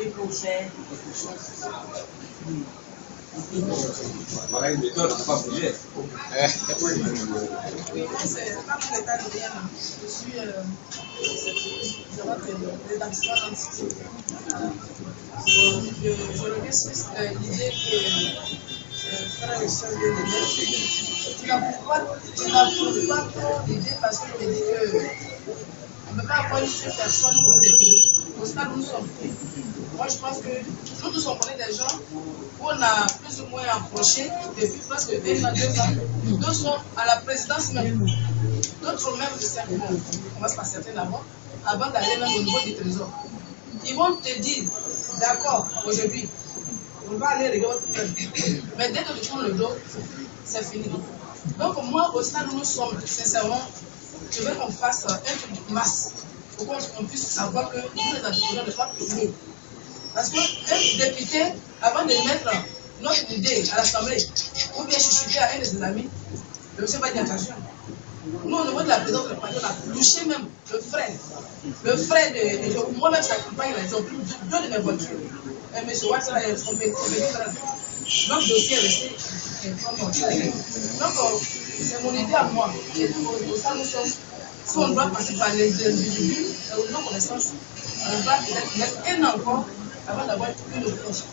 il faut faire quelque chose. Voilà une méthode, on n'a pas bougé. Oui, moi, c'est pas mon état de rien. Je suis de rédaction d'institut. Je reviens sur l'idée que frère et soeur de tu n'approuves pas trop l'idée parce que je me dis que on ne peut pas avoir une seule personne pour nous aider. Au stade où nous sommes. Moi, je pense que nous tous on connaît des gens où on a plus ou moins approché depuis presque 1 an, 2 ans. D'autres sont à la présidence même. D'autres même, je sais, bon, on commence par certains d'abord, avant d'aller même au niveau du trésor. Ils vont te dire, d'accord, aujourd'hui, on va aller régler votre problème. Mais dès que tu tournes le dos, c'est fini. Donc moi, au stade où nous sommes, sincèrement, je veux qu'on fasse un truc de masse pour qu'on puisse savoir que nous, les entrepreneurs, ne pas payer. Parce qu'un député, avant de mettre notre idée à l'Assemblée, ou bien chuchoter à un de ses amis, le monsieur va dire attention. Nous, au niveau de la présidence de la partie, on a touché même le frère. Le frère de moi-même, sa campagne, ils ont pris 2 de mes voitures. Et M. Watson, il est trompé. Donc, le dossier est resté. Donc, c'est mon idée à moi. Et pour ça, nous sommes. Si on doit passer par les individus, nos connaissances, on va peut-être mettre 1 an encore avant d'avoir une approche.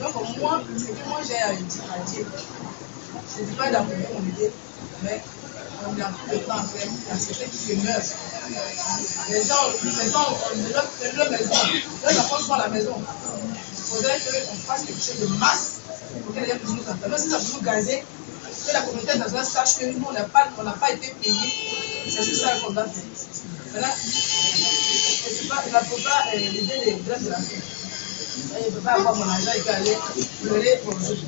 Donc, moi, ce que moi j'ai à dire, je ne dis pas d'approuver mon idée, mais on a plus de temps à faire. Il y a certains qui meurent. Les gens, leur maison, leurs enfants sont à la maison. Il faudrait qu'on fasse quelque chose de masse pour que les gens puissent nous entendre. Même si ça peut nous gazer, que la communauté nationale sache que nous, on n'a pas été payés. C'est sur ça qu'on doit faire. Maintenant, il n'approuve pas l'idée des grèves de la faim. Il ne peut pas avoir mon argent et aller pleurer pour les autres.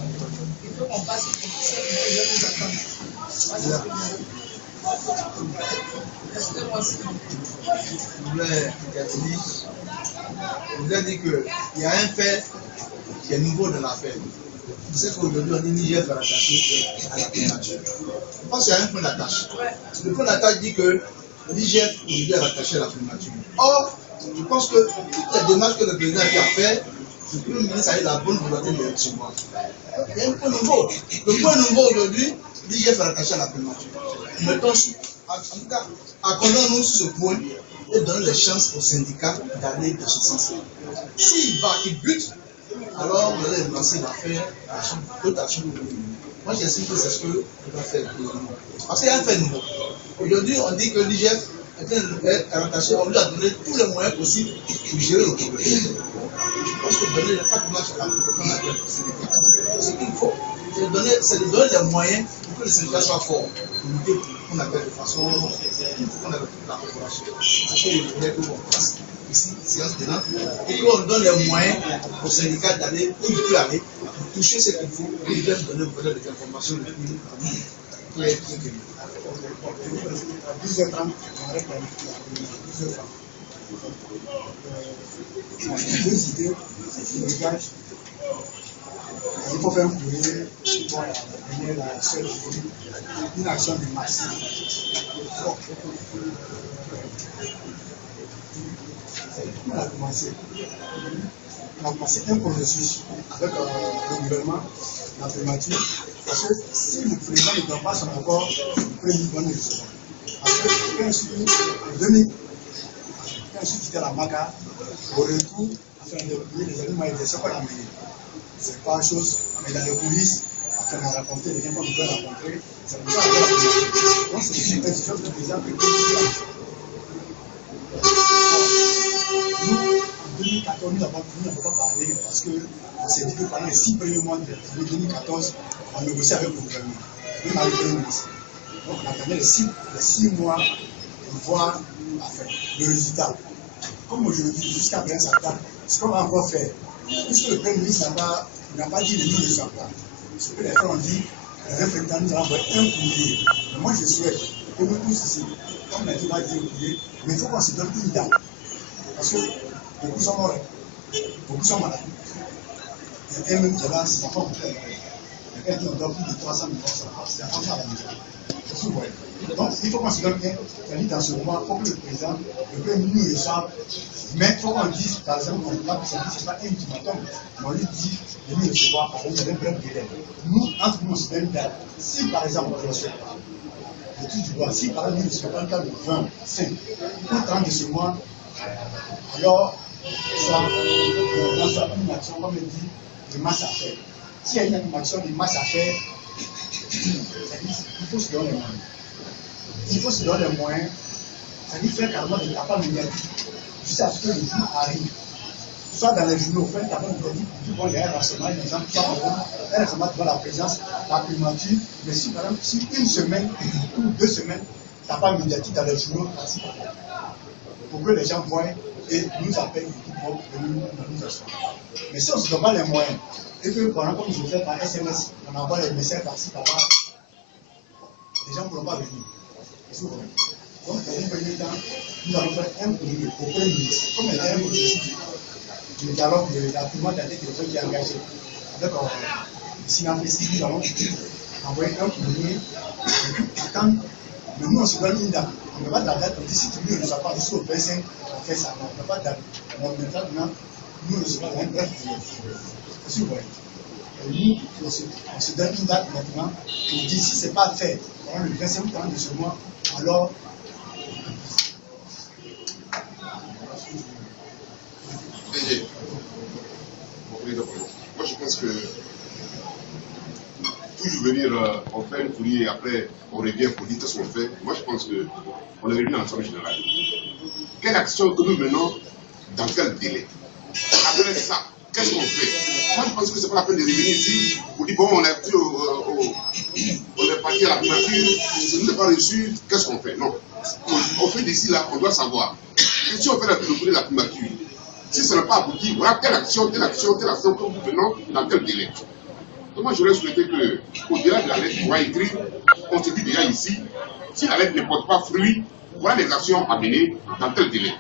Il faut qu'on fasse quelque chose pour que les gens nous attendent. Excusez-moi. Je vous ai dit qu'il y a un fait qui est nouveau dans l'affaire. Vous savez qu'aujourd'hui, on dit Niger est rattaché à la primature. Je pense qu'il y a un point d'attache. Le point d'attache dit que Niger aujourd'hui est rattaché à la primature. Or, je pense que toutes les démarches que le président a fait, le Premier ministre a eu la bonne volonté de les recevoir. Il y a un point nouveau. Le point nouveau aujourd'hui, Niger est rattaché à la primature. Mettons, en tout cas, accordons-nous sur ce point et donnons les chances aux syndicats d'aller dans ce sens. S'il va, il bute, alors vous allez lancer l'affaire d'autres actions. Moi, j'estime que c'est ce que je dois faire. Parce qu'il y a un fait nouveau. Aujourd'hui, on dit que l'IGF est rattaché, on lui a donné tous les moyens possibles pour gérer le problème. Je pense que donner les 4 matchs à la ce qu'il faut, c'est de donner les moyens pour que le syndicat soit fort. Pour lutter qu'on appelle de façon qu'on appelle la corporation. C'est ce que je voulais qu'on fasse ici, séance de là, et qu'on donne les moyens au syndicat d'aller où il peut aller, pour toucher ce qu'il faut, pour lui donner des informations les plus claires. 10h30, on arrête la 10h30. Deux idées qui dégagent. Il faut faire un courrier pour donner la seule une action de masse. On a commencé un processus avec le gouvernement, la primature, parce que si le président ne donne pas son accord, le président ne le sera. Parce que quand je suis quitté la MACA, au retour, afin de payer les animaux et des ce qu'on a mené. C'est pas une chose, mais dans les coulisses, afin de rencontrer les gens qu'on peut rencontrer, c'est pour ça qu'on a la donc c'est une décision du président que nous, en 2014, nous n'avons pas parlé parce qu'on s'est dit que pendant les 6 premiers mois de 2014, on négociait avec le gouvernement, même avec le Premier ministre. Donc on attendait les 6 mois pour voir le résultat. Comme aujourd'hui, jusqu'à présent, ça date. Ce qu'on va encore faire, puisque le Premier ministre n'a pas dit les lignes de sa part, ce que les frères ont dit, les représentants nous ont envoyé un courrier. Mais moi, je souhaite que nous tous ici, comme l'a dit, on va dire le courrier, mais il faut qu'on se donne une date. Parce que beaucoup sont morts, beaucoup sont malades. Il y a un même qui est là, ses enfants vont faire. Il y a quelqu'un qui a plus de 300 millions, c'est enfants à la maison. C'est tout, ouais. Donc, il faut qu'on se donne bien, c'est-à-dire dans ce moment, il faut que le président, le premier nous reçoive, mais il faut qu'on dise, par exemple, ce n'est pas un ultimatum, mais on lui dit de nous recevoir avec un bref délai. Nous, entre nous, on se donne une date. Si, par exemple, on ne reçoit pas, je touche du bois, si, par exemple, nous ne recevons pas le cas le 25 ou 30 de ce mois, alors, soit une action, comme on dit, de masse à faire. S'il y a une action de masse à faire, il faut se donner les moyens. Il faut se donner les moyens, c'est-à-dire faire carrément des campagnes médiatiques jusqu'à ce que le jour arrive. Soit dans les journaux, faire des campagnes médiatiques pour qu'il y ait un renseignement, par exemple, un renseignement devant la présidence, la primature, mais si par exemple, si une semaine ou 2 semaines, campagne médiatique dans les journaux, pour que les gens voient et nous appellent pour nous assurer. Mais si on ne se donne pas les moyens, et que pendant comme je le fais par SMS, on envoie les messages par-ci, par-là, les gens ne pourront pas venir. Donc, dans un premier temps, nous allons faire un communiqué au Premier ministre. Comme il y a un processus de dialogue de la primature qui est engagé avec le Sinafé, nous allons envoyer un communiqué et attendre. Mais nous, on se donne une date. On ne peut pas de la date, on dit si tu ne le sais pas, ici au 25, on fait ça. On ne peut pas de date. Maintenant, nous ne recevons rien, bref. Vous voyez. Et nous, on se donne une date maintenant. On dit si ce n'est pas fait pendant le 25 temps de ce mois, alors. Moi, je pense que toujours venir, on fait une folie et après on revient pour dire tout ce qu'on fait. Moi, je pense qu'on est venu dans l'Assemblée générale. Quelle action que nous menons, dans quel délai? Après ça, qu'est-ce qu'on fait? Moi, je pense que ce n'est pas la peine de revenir ici pour dire bon, on est parti à la primature, si nous n'avons pas reçu, qu'est-ce qu'on fait? Non. On fait d'ici là, on doit savoir. Et si on fait le tour de la primature, si ça n'a pas abouti, voilà telle action que nous menons dans tel délai. Donc moi, j'aurais souhaité qu'au-delà de la lettre qu'on a écrite, on se dit déjà ici, si la lettre ne porte pas fruit, voilà les actions à mener dans tel délai.